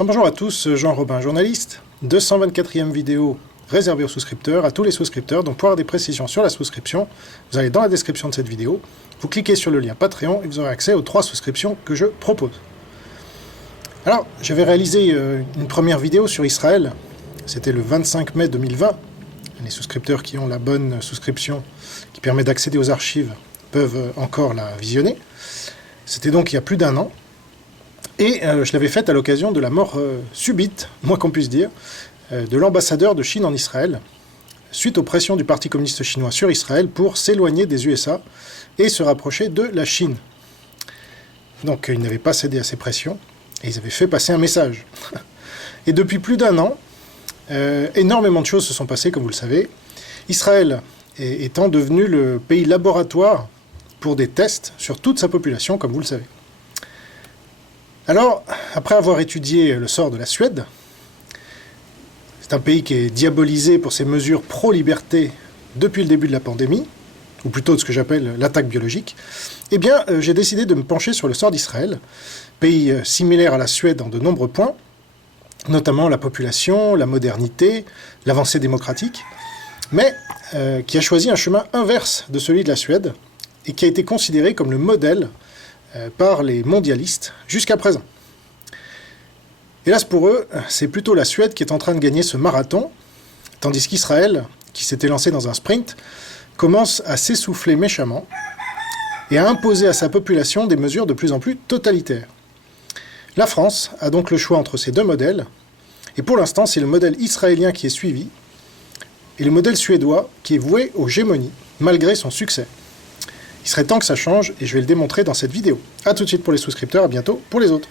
Bonjour à tous, Jean Robin, journaliste. 224e vidéo réservée aux souscripteurs, à tous les souscripteurs. Donc pour avoir des précisions sur la souscription, vous allez dans la description de cette vidéo, vous cliquez sur le lien Patreon et vous aurez accès aux 3 souscriptions que je propose. Alors, j'avais réalisé une première vidéo sur Israël, c'était le 25 mai 2020. Les souscripteurs qui ont la bonne souscription qui permet d'accéder aux archives peuvent encore la visionner. C'était donc il y a plus d'1 an. Et je l'avais faite à l'occasion de la mort subite, moins qu'on puisse dire, de l'ambassadeur de Chine en Israël, suite aux pressions du Parti communiste chinois sur Israël pour s'éloigner des USA et se rapprocher de la Chine. Donc ils n'avaient pas cédé à ces pressions, et ils avaient fait passer un message. Et depuis plus d'1 an, énormément de choses se sont passées, comme vous le savez. Israël étant devenu le pays laboratoire pour des tests sur toute sa population, comme vous le savez. Alors, après avoir étudié le sort de la Suède, c'est un pays qui est diabolisé pour ses mesures pro-liberté depuis le début de la pandémie, ou plutôt de ce que j'appelle l'attaque biologique, eh bien, j'ai décidé de me pencher sur le sort d'Israël, pays similaire à la Suède en de nombreux points, notamment la population, la modernité, l'avancée démocratique, mais qui a choisi un chemin inverse de celui de la Suède, et qui a été considéré comme le modèle par les mondialistes jusqu'à présent. Hélas pour eux, c'est plutôt la Suède qui est en train de gagner ce marathon, tandis qu'Israël, qui s'était lancé dans un sprint, commence à s'essouffler méchamment et à imposer à sa population des mesures de plus en plus totalitaires. La France a donc le choix entre ces deux modèles, et pour l'instant c'est le modèle israélien qui est suivi, et le modèle suédois qui est voué aux gémonies, malgré son succès. Il serait temps que ça change, et je vais le démontrer dans cette vidéo. A tout de suite pour les souscripteurs, à bientôt pour les autres.